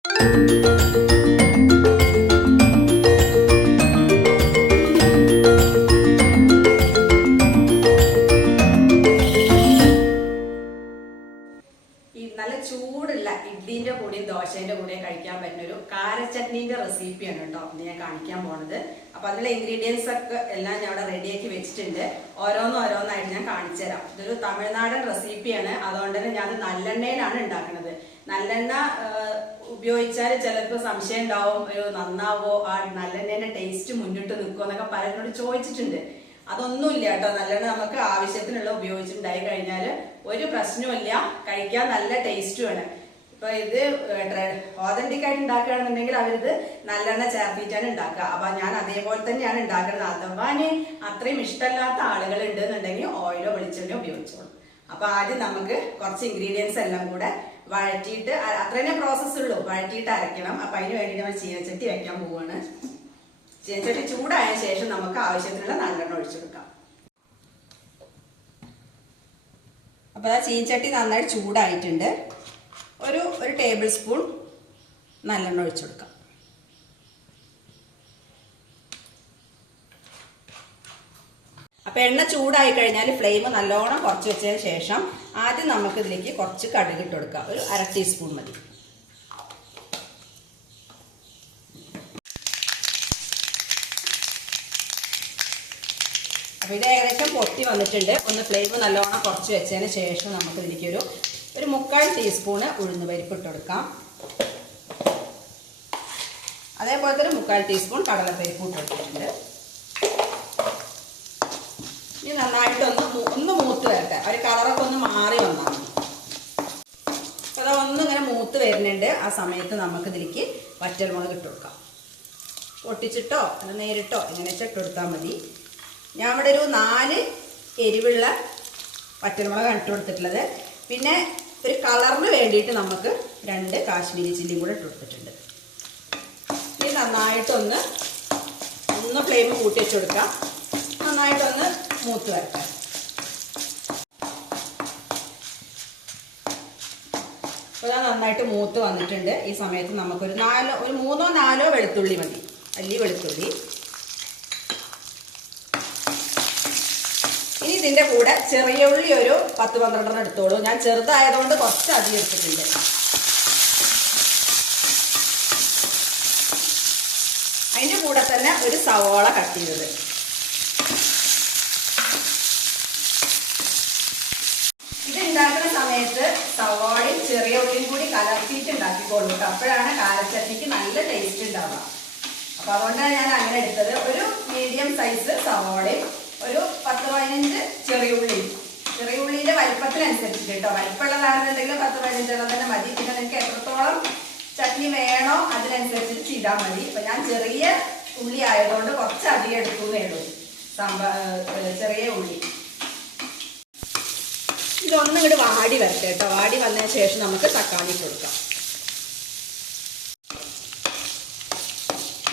നല്ല ചൂടുള്ള ഇഡ്ലിന്റെ കൂടെയും ദോശന്റെ കൂടെയും കഴിക്കാൻ പറ്റുന്ന ഒരു കാരച്ചട്നീന്റെ റെസിപ്പിയാണ് കേട്ടോ ഇന്ന് ഞാൻ കാണിക്കാൻ പോണത്. അപ്പൊ അതിലുള്ള ഇൻഗ്രീഡിയൻസ് ഒക്കെ എല്ലാം ഞാൻ അവിടെ റെഡിയാക്കി വെച്ചിട്ടുണ്ട്. ഓരോന്നായിട്ട് ഞാൻ കാണിച്ചു തരാം. ഇതൊരു തമിഴ്നാടൻ റെസിപ്പിയാണ്, അതുകൊണ്ട് തന്നെ ഞാൻ നല്ലെണ്ണയിലാണ് ഉണ്ടാക്കുന്നത്. നല്ലെണ്ണ ഉപയോഗിച്ചാൽ ചിലർക്ക് സംശയം ഉണ്ടാവും, ഒരു നന്നാവോ, ആ നല്ലെണ്ണേന്റെ ടേസ്റ്റ് മുന്നിട്ട് നിൽക്കുമോ എന്നൊക്കെ പലരോട് ചോദിച്ചിട്ടുണ്ട്. അതൊന്നുമില്ല കേട്ടോ. നല്ലെണ്ണ നമുക്ക് ആവശ്യത്തിനുള്ള ഉപയോഗിച്ചിട്ടുണ്ടായി കഴിഞ്ഞാൽ ഒരു പ്രശ്നമില്ല, കഴിക്കാൻ നല്ല ടേസ്റ്റുമാണ്. ഇപ്പൊ ഇത് ഓതന്റിക് ആയിട്ട് ഉണ്ടാക്കുകയാണെന്നുണ്ടെങ്കിൽ അവരിത് നല്ലെണ്ണ ചേർത്തിട്ടാണ് ഉണ്ടാക്കുക. അപ്പൊ ഞാൻ അതേപോലെ തന്നെയാണ് ഉണ്ടാക്കുന്നത്. അഥവാ അത്രയും ഇഷ്ടമല്ലാത്ത ആളുകൾ ഉണ്ടെന്നുണ്ടെങ്കിൽ ഓയിലോ വെളിച്ചെണ്ണയോ ഉപയോഗിച്ചോളൂ. അപ്പൊ ആദ്യം നമുക്ക് കുറച്ച് ഇൻഗ്രീഡിയൻസ് എല്ലാം കൂടെ വഴറ്റിയിട്ട്, അത്രേനെ പ്രോസസ്സ് ഉള്ളൂ, വഴറ്റിയിട്ട് അരയ്ക്കണം. അപ്പൊ അതിന് വേണ്ടിയിട്ട് നമ്മൾ ചീനച്ചട്ടി വെക്കാൻ പോവാണ്. ചീനച്ചട്ടി ചൂടായ ശേഷം നമുക്ക് ആവശ്യത്തിനുള്ള നല്ലെണ്ണ ഒഴിച്ചെടുക്കാം. അപ്പൊ ആ ചീനച്ചട്ടി നന്നായി ചൂടായിട്ടുണ്ട്. ഒരു ടേബിൾ സ്പൂൺ നല്ലെണ്ണ ഒഴിച്ചെടുക്കാം. അപ്പൊ എണ്ണ ചൂടായി കഴിഞ്ഞാൽ ഫ്ലെയിം നല്ലോണം കുറച്ച് വെച്ചതിന് ശേഷം ആദ്യം നമുക്ക് ഇതിലേക്ക് കുറച്ച് കടുക് ഇട്ട് കൊടുക്കാം. ഒരു 1/2 ടീസ്പൂൺ മതി. അപ്പൊ ഇത് ഏകദേശം പൊട്ടി വന്നിട്ടുണ്ട്. ഒന്ന് ഫ്ലെയിം നല്ലോണം കുറച്ച് വെച്ചതിന് ശേഷം നമുക്ക് ഇതിലേക്ക് ഒരു 1/4 ടീസ്പൂണ് ഉഴുന്ന് പരിപ്പ് ഇട്ട് കൊടുക്കാം. അതേപോലെ തന്നെ 1/4 ടീസ്പൂൺ കടലപ്പരിപ്പ് ഇട്ട് കൊടുത്തിട്ടുണ്ട്. ഇനി നന്നായിട്ടൊന്ന് മൂത്ത് വരട്ടെ. ഒരു കളറൊക്കെ ഒന്ന് മാറി വന്നാൽ മതി. അപ്പോൾ അതൊന്നിങ്ങനെ മൂത്ത് വരുന്നുണ്ട്. ആ സമയത്ത് നമുക്ക് ഇതിലേക്ക് വറ്റൽമുളക് ഇട്ട് കൊടുക്കാം. പൊട്ടിച്ചിട്ടോ അത് നേരിട്ടോ എങ്ങനെ വെച്ചാൽ ഇട്ട് കൊടുത്താൽ മതി. ഞാൻ ഇവിടെ ഒരു 4 എരിവുള്ള വറ്റൽമുളകാണ് ഇട്ട് കൊടുത്തിട്ടുള്ളത്. പിന്നെ ഒരു കളറിന് വേണ്ടിയിട്ട് നമുക്ക് 2 കാശ്മീരി ചില്ലിയും കൂടെ ഇട്ട് കൊടുത്തിട്ടുണ്ട്. ഇനി നന്നായിട്ടൊന്ന് ഫ്ലെയിം കൂട്ടി വെച്ച് കൊടുക്കാം. നന്നായിട്ടൊന്ന് മൂത്ത് വരട്ടെ. അപ്പോൾ അത് നന്നായിട്ട് മൂത്ത് വന്നിട്ടുണ്ട്. ഈ സമയത്ത് നമുക്കൊരു 3 or 4 വെളുത്തുള്ളി മതി, അല്ലി വെളുത്തുള്ളി. ഇനി ഇതിൻ്റെ കൂടെ ചെറിയ ഉള്ളി ഒരു 10-12 എടുത്തോളൂ. ഞാൻ ചെറുതായതുകൊണ്ട് കുറച്ച് അധികം എടുത്തിട്ടുണ്ട്. അതിൻ്റെ കൂടെ തന്നെ ഒരു സവോള കട്ട് ചെയ്തത്. ഇത് ഉണ്ടാക്കുന്ന സമയത്ത് സവോളയും ചെറിയ ഉള്ളിയും കൂടി കലർത്തിയിട്ട് ഉണ്ടാക്കിക്കോളൂ കേട്ടോ. അപ്പോഴാണ് കാരച്ചട്ടിക്ക് നല്ല ടേസ്റ്റ് ഉണ്ടാവുക. അപ്പോൾ അതുകൊണ്ടാണ് ഞാൻ അങ്ങനെ എടുത്തത്. ഒരു മീഡിയം സൈസ് സവോളയും ഒരു 10-15 ചെറിയ ഉള്ളിയുടെ വലിപ്പത്തിനനുസരിച്ചിട്ട് കേട്ടോ. വലിപ്പമുള്ളതാണെന്നുണ്ടെങ്കിൽ 10-15 തന്നെ മതി. പിന്നെ നിങ്ങൾക്ക് എത്രത്തോളം ചട്നി വേണോ അതിനനുസരിച്ചിട്ട് ചെയ്താൽ മതി. ഇപ്പം ഞാൻ ചെറിയ ഉള്ളി ആയതുകൊണ്ട് കുറച്ച് അധികം എടുക്കുന്നേ ഉള്ളൂ. ചെറിയ ഉള്ളി ഇതൊന്നും ഇങ്ങോട്ട് വാടി വരട്ടെ കേട്ടോ. വാടി വന്നതിന് ശേഷം നമുക്ക് തക്കാളി കൊടുക്കാം.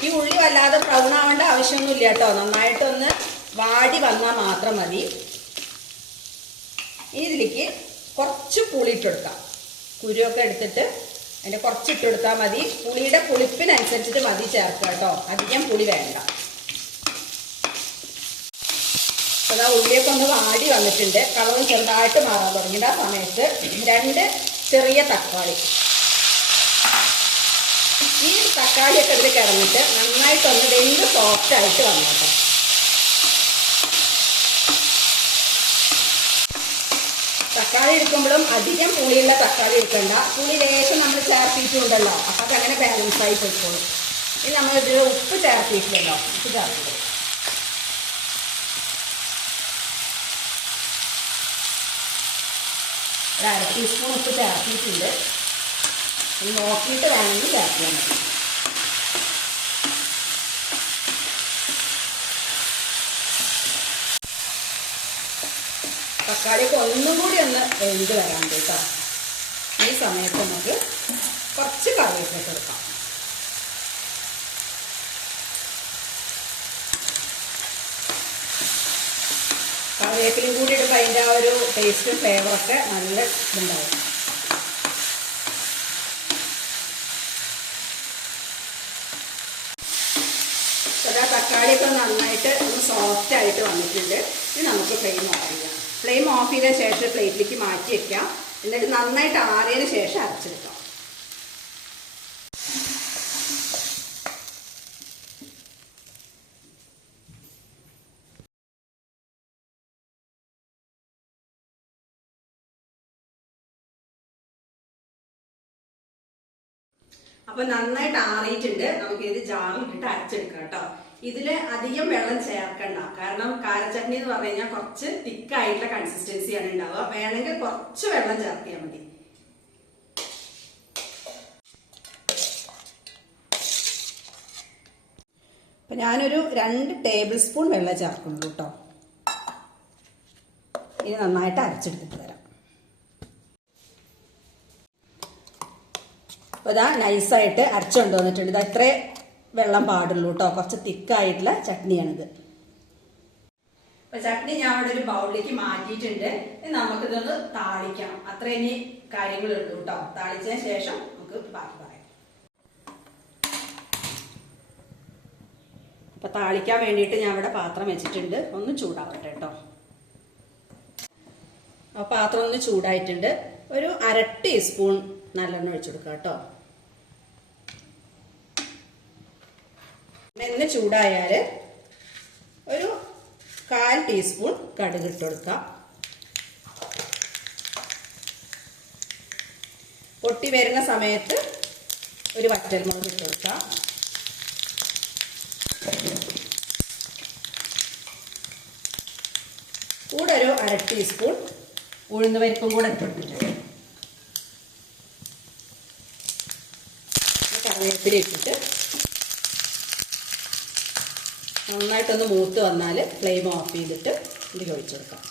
ഈ ഉള്ളി വല്ലാതെ ബ്രൗൺ ആവേണ്ട ആവശ്യമൊന്നുമില്ല കേട്ടോ. നന്നായിട്ടൊന്ന് വാടി വന്നാൽ മാത്രം മതി. ഇനി ഇതിലേക്ക് കുറച്ച് പുളി ഇട്ടെടുക്കാം. കുരുവൊക്കെ എടുത്തിട്ട് അതിൻ്റെ കുറച്ച് ഇട്ടെടുത്താൽ മതി. പുളിയുടെ പുളിപ്പിനനുസരിച്ചിട്ട് മതി ചേർക്കുക കേട്ടോ. അധികം പുളി വേണ്ട. അപ്പോൾ ആ ഉള്ളിയൊക്കെ ഒന്ന് വാടി വന്നിട്ടുണ്ട്. കളറും ചെറുതായിട്ട് മാറാൻ തുടങ്ങിയിട്ട് ആ സമയത്ത് 2 ചെറിയ തക്കാളി. ഈ തക്കാളിയൊക്കെ ഇതിൽ കിടന്നിട്ട് നന്നായിട്ടൊന്ന് വെന്ത് സോഫ്റ്റായിട്ട് വന്നോട്ടെ. തക്കാളി എടുക്കുമ്പോഴും അധികം പുളിയുള്ള തക്കാളി എടുക്കണ്ട. പുളി ലേശം നമ്മൾ ചേർത്തിട്ടുണ്ടല്ലോ, അപ്പം അതങ്ങനെ ബാലൻസ് ആയി പോയിക്കോളും. ഇനി നമ്മളിതിൽ ഉപ്പ് ചേർത്തിട്ടില്ലല്ലോ, ഉപ്പ് ചേർത്തിട്ട് ഒരു 1/2 ടീസ്പൂൺ ഉപ്പ് ചേർത്തിട്ടുണ്ട്. ഇനി നോക്കിയിട്ട് വേണമെങ്കിൽ ചേർത്താൽ മതി. തക്കാളിയൊക്കെ ഒന്നും കൂടി ഒന്ന് വെന്ത് വരാൻ കേട്ടോ. ഈ സമയത്ത് നമുക്ക് കുറച്ച് കറിവേപ്പില കൊടുക്കാം. കറിവേപ്പിലയും കൂടി ഇടുമ്പോൾ അതിൻ്റെ ആ ഒരു ടേസ്റ്റും ഫ്ലേവറൊക്കെ നല്ല ഇതുണ്ടാവും. തക്കാളിയൊക്കെ നന്നായിട്ട് ഒന്ന് സോഫ്റ്റ് ആയിട്ട് വന്നിട്ടുണ്ട്. ഇനി നമുക്ക് ഫ്ലെയിം ഓഫ് ചെയ്യാം. ഫ്ലെയിം ഓഫ് ചെയ്ത ശേഷം പ്ലേറ്റിലേക്ക് മാറ്റി വെക്കാം. എന്നിട്ട് നന്നായിട്ട് ആറിയതിന് ശേഷം അരച്ചെടുക്കാം. അപ്പൊ നന്നായിട്ട് ആറിയിട്ടുണ്ട്. നമുക്ക് ഇത് ജാറിലിട്ടിട്ട് അരച്ചെടുക്കാം കേട്ടോ. ഇതില് അധികം വെള്ളം ചേർക്കണ്ട. കാരണം കാരച്ചട്നി എന്ന് പറഞ്ഞു കഴിഞ്ഞാൽ കുറച്ച് തിക്കായിട്ടുള്ള കൺസിസ്റ്റൻസിയാണ് ഉണ്ടാവുക. വേണമെങ്കിൽ കുറച്ച് വെള്ളം ചേർത്തിയാൽ മതി. അപ്പൊ ഞാനൊരു 2 ടേബിൾ സ്പൂൺ വെള്ളം ചേർക്കുള്ളൂ കേട്ടോ. ഇത് നന്നായിട്ട് അരച്ചെടുത്തിട്ട് വരാം. അപ്പോൾ ഇതാ നൈസായിട്ട് അരച്ചുകൊണ്ട് വന്നിട്ടുണ്ട്. ഇത് അത്രേ വെള്ളം പാടുള്ളൂ കേട്ടോ. കുറച്ച് തിക്കായിട്ടുള്ള ചട്നിയാണിത്. അപ്പോൾ ചട്നി ഞാൻ അവിടെ ഒരു ബൗളിലേക്ക് മാറ്റിയിട്ടുണ്ട്. നമുക്കിതൊന്ന് താളിക്കണം. അത്ര ഇനി കാര്യങ്ങളുള്ളൂ കേട്ടോ. താളിച്ചതിന് ശേഷം നമുക്ക് ബാക്കി പറയാം. അപ്പോൾ താളിക്കാൻ വേണ്ടിയിട്ട് ഞാൻ ഇവിടെ പാത്രം വെച്ചിട്ടുണ്ട്. ഒന്ന് ചൂടാവട്ടെ കേട്ടോ. അപ്പോൾ പാത്രം ഒന്ന് ചൂടായിട്ടുണ്ട്. ഒരു 1/2 ടീസ്പൂൺ നല്ലെണ്ണ ഒഴിച്ചു കൊടുക്കുക കേട്ടോ. എണ്ണ ചൂടായാൽ ഒരു 1/4 ടീസ്പൂൺ കടുക് ഇട്ട് കൊടുക്കാം. പൊട്ടി വരുന്ന സമയത്ത് ഒരു വറ്റൽമുളക് ഇട്ട് കൊടുക്കാം. കൂടെ ഒരു 1/2 ടീസ്പൂൺ ഉഴുന്ന് പരിപ്പും കൂടെ ഇട്ടിട്ടുണ്ട്. കറിവേപ്പില ഇട്ടിട്ട് നന്നായിട്ടൊന്ന് മൂത്ത് വന്നാൽ ഫ്ലെയിം ഓഫ് ചെയ്തിട്ട് ഇതിൽ ഒഴിച്ചു കൊടുക്കാം.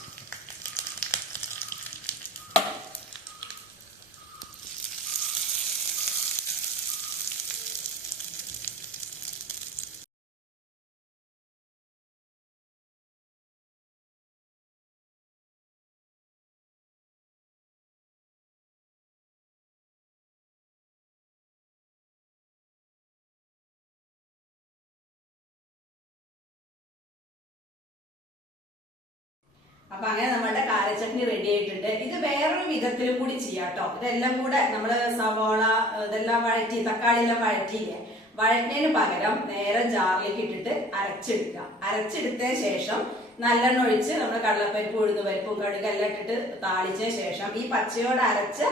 അപ്പൊ അങ്ങനെ നമ്മുടെ കാരച്ചട്നി റെഡി ആയിട്ടുണ്ട്. ഇത് വേറൊരു വിധത്തിലും കൂടി ചെയ്യാം കേട്ടോ. ഇതെല്ലാം കൂടെ നമ്മള് സവാള ഇതെല്ലാം വഴറ്റി, തക്കാളി എല്ലാം വഴറ്റിയില്ലേ, വഴറ്റിനു പകരം നേരെ ജാറിലേക്ക് ഇട്ടിട്ട് അരച്ചെടുക്കുക. അരച്ചെടുത്തതിന് ശേഷം നല്ലെണ്ണ ഒഴിച്ച് നമ്മൾ കടലപ്പരിപ്പ്, ഉഴുന്ന് പരിപ്പും കടുക് എല്ലാം ഇട്ടിട്ട് താളിച്ചതിന് ശേഷം ഈ പച്ചയോട് അരച്ച്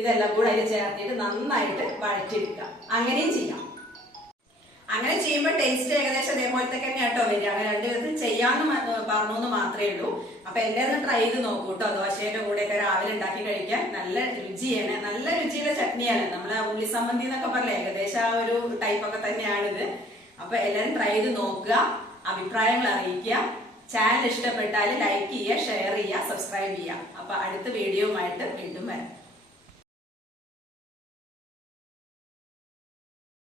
ഇതെല്ലാം കൂടെ അതിൽ ചേർത്തിട്ട് നന്നായിട്ട് വഴറ്റിയെടുക്കുക. അങ്ങനെയും ചെയ്യാം. അങ്ങനെ ചെയ്യുമ്പോൾ ടേസ്റ്റ് ഏകദേശം അതേപോലത്തെ തന്നെ കേട്ടോ വരിക. അങ്ങനെ 2 വിധത്തിൽ ചെയ്യാന്ന് പറഞ്ഞു എന്ന് മാത്രമേ ഉള്ളൂ. അപ്പൊ എന്റെ ഒന്ന് ട്രൈ ചെയ്ത് നോക്കൂ കേട്ടോ. ദോശയുടെ കൂടെയൊക്കെ രാവിലെ ഉണ്ടാക്കി കഴിക്കാൻ നല്ല രുചിയാണ്. നല്ല രുചിയുള്ള ചട്നിയാണ്. നമ്മളെ ഉള്ളി സമ്മന്തി എന്നൊക്കെ പറയില്ലേ, ഏകദേശം ആ ഒരു ടൈപ്പൊക്കെ തന്നെയാണിത്. അപ്പൊ എല്ലാവരും ട്രൈ ചെയ്ത് നോക്കുക, അഭിപ്രായങ്ങൾ അറിയിക്കുക. ചാനൽ ഇഷ്ടപ്പെട്ടാൽ ലൈക്ക് ചെയ്യുക, ഷെയർ ചെയ്യുക, സബ്സ്ക്രൈബ് ചെയ്യുക. അപ്പൊ അടുത്ത വീഡിയോയുമായിട്ട് വീണ്ടും വരാം.